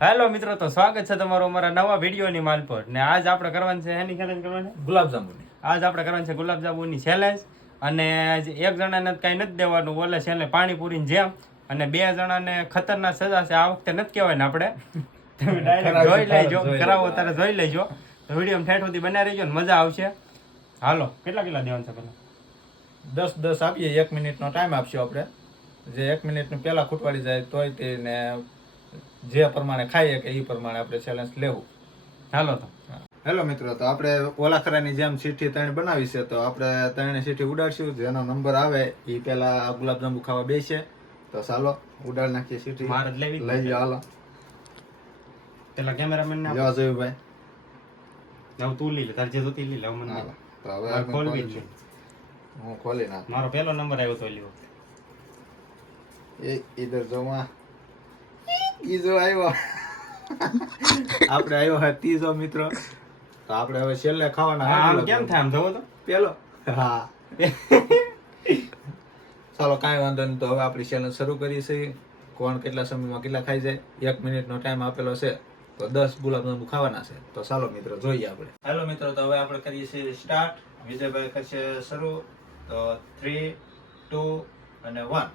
Hello મિત્રો, તો સ્વાગત છે તમારું અમારા નવા વિડીયોની માલ પર. ને આજ આપણે કરવાનું છે એની ચેલેન્જ કરવાની ગુલાબજાંબુની. આજ આપણે કરવાનું છે ગુલાબજાંબુની ચેલેન્જ. અને એક જણાને કાંઈ નથી દેવાનું, ઓલે છેલ્લે પાણીપુરીની જેમ. અને બે જણાને ખતરનાક સજા છે. આ વખતે નથી કહેવાય ને આપણે, તમે ડાયરેક્ટ જોઈ લેજો, કરાવો ત્યારે જોઈ લેજો. તો વિડીયો ઠેઠ સુધી બનાવી રહેજો ને મજા આવશે. હાલો, કેટલા દેવાનું છે પેલા? 10 આપીએ, 1 મિનિટનો ટાઈમ આપશું આપણે. જે 1 મિનિટનું પહેલા ખૂટવાડી જાય તોય તેને જે પ્રમાણે ખાઈએ કે એ પ્રમાણે આપણે ચેલેન્જ લેવું. હાલો તો. હેલો મિત્રો, તો આપણે ઓલાખરાની જેમ સીઠી ત્રણ બનાવી છે. તો આપણે ત્રણે સીઠી ઉડાડશું. જેનો નંબર આવે એ પહેલા ગુલાબજાંબુ ખાવા બેસે. તો ચાલો ઉડાડ નાખીએ સીઠી. મારે જ લેવી. લઈ જાઓ, હાલો. પેલા કેમેરામેન ને લેવા જોયું ભાઈ. હવે તું લઈ લે, તાર જે જોતી લઈ લે. મને હાલો. તો હવે મારે આપણે ખોલવી જ ખોલી છે. હું ખોલી નાખ. મારો પહેલો નંબર આવ્યો તો લ્યો. એ ઈધર જોવા ત્રીજો આવ્યો. આપણે આવ્યો હે ત્રીજો મિત્રો. તો આપણે હવે છેલ્લે ખાવાના. આમ કેમ થાય? આમ જોવો તો પેલો. હા. ચાલો કાંઈ વાંધો નહીં. તો હવે આપણી ચેલેન્જ શરૂ કરી છે. કોણ કેટલા સમયમાં કેટલા ખાઈ જાય. 1 મિનિટનો ટાઈમ આપેલો છે. તો 10 ગુલાબજાંબુ ખાવાના છે. તો ચાલો મિત્રો જોઈએ આપણે. હેલો મિત્રો, તો હવે આપણે કરીએ છીએ સ્ટાર્ટ. વિજયભાઈ કરશે શરૂ. તો 3, 2 અને 1.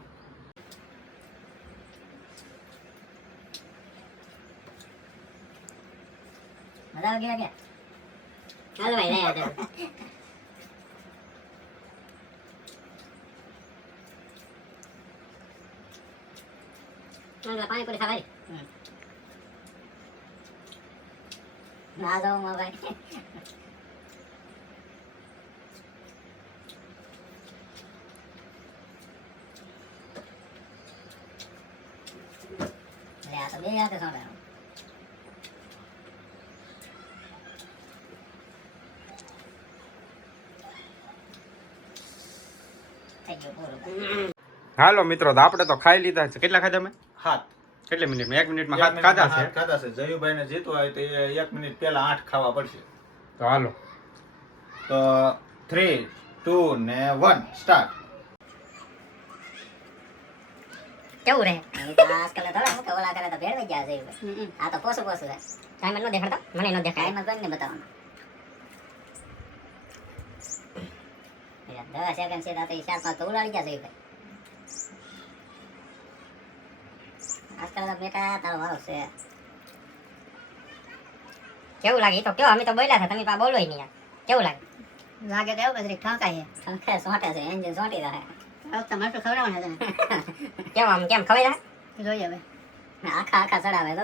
મજા આવી ગયા ચાલો ભાઈ લઈ આવજો પાણીપુરી ખાવાય ના જાઓ મારા ભાઈ લે આ તો બે હાથે સાંભળે હાલો મિત્રો, તો આપણે તો ખાઈ લીધા છે. કેટલા ખાધા મેં? હાથ. કેટલી મિનિટમાં? 1 મિનિટમાં હાથ ખાધા છે. ખાધા છે. જયુભાઈ ને જીતવા હોય તો 1 મિનિટ પહેલા 8 ખાવા પડશે. તો હાલો. તો 3, 2 ને 1 સ્ટાર્ટ. કેવું રહે આજકાલ થોડા મુકે ઓલા કરે તો ભેળવી ગયા છે આ તો પોસું છે ટાઈમ ન દેખાડતા મને ન દેખાય એમ કોઈને બતાવવાનું 10 સેકન્ડ છે તો 4-5 તો ઉડાડી ગયા છે ભાઈ આજકાલ તો બેટા તારો વાવ છે કેવું લાગે તો કેવો અમે તો બોલ્યા છે તમે પા બોલો નહીં યાર કેવું લાગે તો એવું બધી ઠંકાય સોંટે છે એન્જિન સોંટી રહે તમારે તો ખવડાવવાનું છે કેમ આમ કેમ ખવાય જાય જોઈએ હવે આખા ચડાવે તો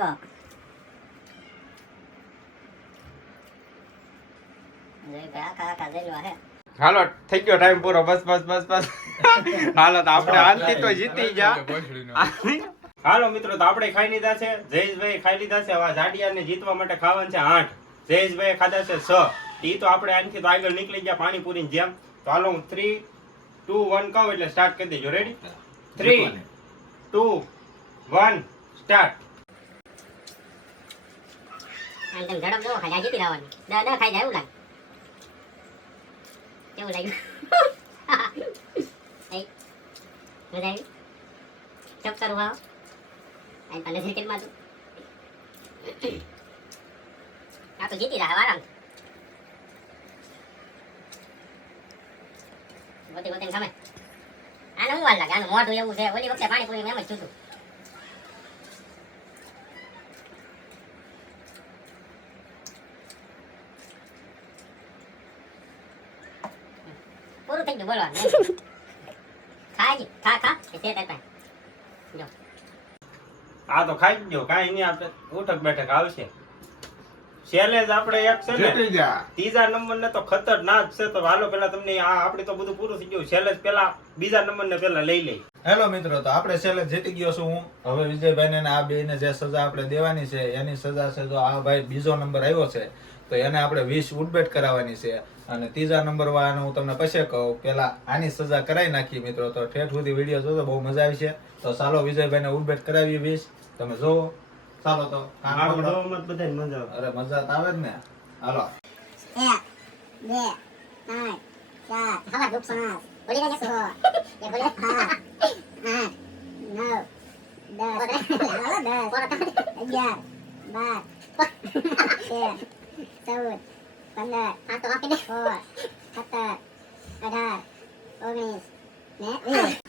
આખા જેલવા હે હાલો, થઈ ગયો ટાઈમ પૂરો. બસ બસ બસ બસ. હાલો, તો આપણે આજથી તો જીતી જા. હાલો મિત્રો, તો આપણે ખાઈ લીધા છે. જયેશભાઈ ખાઈ લીધા છે. હવે જાડિયાને જીતવા માટે ખાવાનું છે 8. જયેશભાઈ ખાધા છે 6. ઈ તો આપણે આનથી તો આગળ નીકળી ગયા પાણીપુરીની જેમ. તો હાલો, હું 3, 2, 1 કહું એટલે સ્ટાર્ટ કરી દેજો. રેડી? 3, 2, 1 સ્ટાર્ટ. આમ તેમ ઝડપ જો ખાઈ જીતી લાવવાની દા ખાઈ જાય એવું લાગે કેવું લાગ્યું એ મજા આવી ચપ કરું આવો આ તને ક્રિકેટમાં તું આ તો જીતી રહ્યા આરામ ગોતી ગોતીને ખમે આને હું વાર લાગે આનું મોઢું એવું છે ઓલી વખતે પાણીપુરી એમ જ છૂટું પૂરું થઈ ગયું બોલવાનું ખા કે તે કરતા જો આ તો ખાઈ જ ગયો. કાંઈ નહીં, આપણે ઉઠક બેઠક આવશે. ચેલેન્જ આપણે એક છે ને ત્રીજા નંબર ને તો ખતરનાક છે. તો હાલો, પેલા તમને આ આપણે તો બધું પૂરું થઈ ગયું. ચેલેન્જ પેલા બીજા નંબર ને પેલા લઈ લઈ. હેલો મિત્રો, તો આપણે ચેલેન્જ જીતી ગયો છું હું. હવે વિજયભાઈ ને આ બે ને જે સજા આપણે દેવાની છે એની સજા છે. જો આ ભાઈ બીજો નંબર આવ્યો છે તો એને આપણે 20 ઉડબેટ કરાવવાની છે. અને ત્રીજા નંબર વાળાને હું તમને પછી કહું. પેલા આની સજા કરાવી નાખી મિત્રો. તો ઠેઠ સુધી વિડીયો જોજો, બહુ મજા આવી છે. તો ચાલો વિજયભાઈ ને ઉડબેટ કરાવીએ 20. તમે જોવો. ચાલો તો બધાને મજા આવે. અરે મજા તો આવે જ ને. હાલો. 1 2 3 4 હવા દુખ સોના બોલી ને 6 એ બોલે હા 8 9 10 11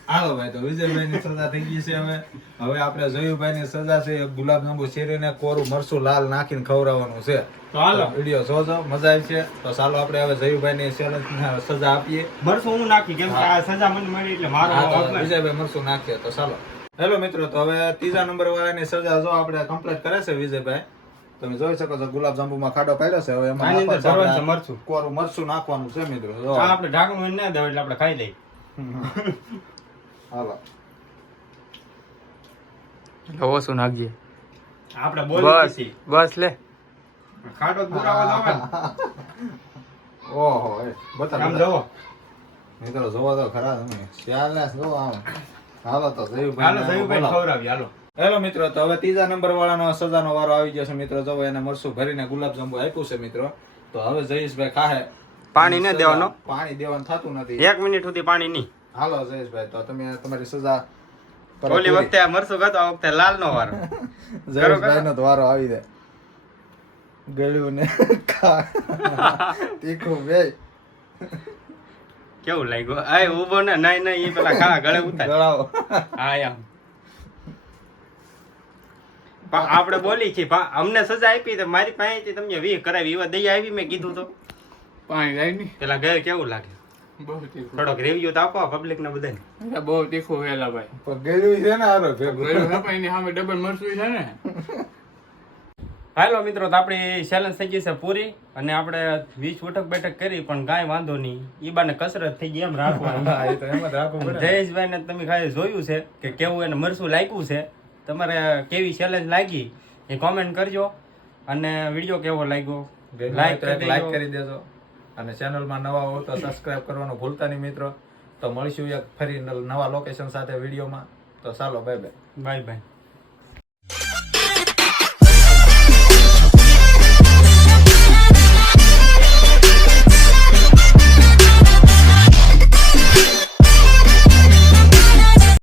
હાલો ભાઈ, તો વિજયભાઈ ની સજા થઈ ગઈ છે. હવે આપણે જોયુભાઈ ની સજા છે ગુલાબજાંબુ શેરીને કોરું મરચું લાલ નાખીને ખવડાવવાનું છે. તો હાલો વિડીયો જોજો, મજા આવી છે. તો ચાલો આપણે હવે જોયુભાઈ ની સજા આપીએ. મરસું હું નાખી કેમ કે આ સજા મને મળી એટલે મારો હા, તો હક નથી. વિજયભાઈ મરચું નાખીએ. તો ચાલો હેલો મિત્રો, તો હવે ત્રીજા નંબર વાળાની સજા જો આપણે કમ્પ્લીટ કરે છે વિજયભાઈ. તમે જોઈ શકો છો ગુલાબજાંબુમાં ખાડો પાડ્યો છે. હવે એમાં આની અંદર નાખવાનું છે ભરવાનું છે આપણે મરચું. કોરું મરચું નાખવાનું છે મિત્રો. જો આ આપણે ઢાંકણું ના દેવું એટલે આપણે ખાઈ લઈએ. હાલો ઓછું નાખજે. આપણે બોલી બસ દીધી. બસ લે. ખાટો જ પુરાવો તો આવે ને. ઓહો એ બતા આમ જોવો. મિત્રો જોવો તો ખરા તમે ચાલે જો આમ. હાલો તો હાલો જયુભાઈ સયુભાઈ ખવડાવી હાલો. હેલો મિત્રો, તો હવે ત્રીજા નંબર વાળાનો સજાનો વારો આવી ગયો છે મિત્રો. જો એને મરચું ભરીને ગુલાબજાંબુ આપ્યું છે મિત્રો. તો હવે જયેશભાઈ ખાહે. પાણી ન દેવાનું. પાણી દેવાનું થતું નથી. 1 મિનિટ સુધી પાણી નહીં. હાલો જયેશભાઈ, તો તમે તમારી સજા કરો ઓલી પૂરી. વખતે આ મરચું ખાતો આ વખતે લાલ નો વારો. જયેશભાઈ નો વારો આવી જાય. ગળ્યું ને ખા તીખું બે કેવું લાગ્યું? આય ઊભો ને નહીં નહીં એ પેલા ખા ગળે ઉતાર. ગળાવો. હા આમ. આપણે બોલી છે અમને સજા આપી તો મારી પાસેથી તમે 20 કરાવી એવા દયા આવી મેં કીધું તો પાણી જાય નહીં. પેલા ગયે કેવું લાગે? બહુ તીખું. થોડોક રિવ્યુ તો આપો પબ્લિક ને બધાને. એટલે બહુ તીખું વેલા ભાઈ. પણ ગળ્યું છે ને હારો ભેગું. ગળ્યું છે પણ એની સામે ડબલ મરચું છે ને. હાલો મિત્રો, તો આપણી ચેલેન્જ થઈ ગઈ છે પૂરી અને આપણે 20 ઉઠક બેઠક કરી પણ કાંઈ વાંધો નહીં. ઈ બાને કસરત થઈ ગઈ એમ રાખવાનું. હા, એ તો એમ જ રાખવું પડે. જયેશભાઈ ને તમે ખાલી જોયું છે કે કેવું એને મરચું લાગ્યું છે. તમારે કેવી ચેલેન્જ લાગી એ કોમેન્ટ કરજો અને વિડીયો કેવો લાગ્યો લાઈક લાઈક કરી દેજો અને ચેનલમાં નવા હો તો સબસ્ક્રાઇબ કરવાનું ભૂલતા નહીં મિત્રો. તો મળીશું એક ફરી નવા લોકેશન સાથે વિડીયોમાં. તો ચાલો બાય બાય. Bye bye.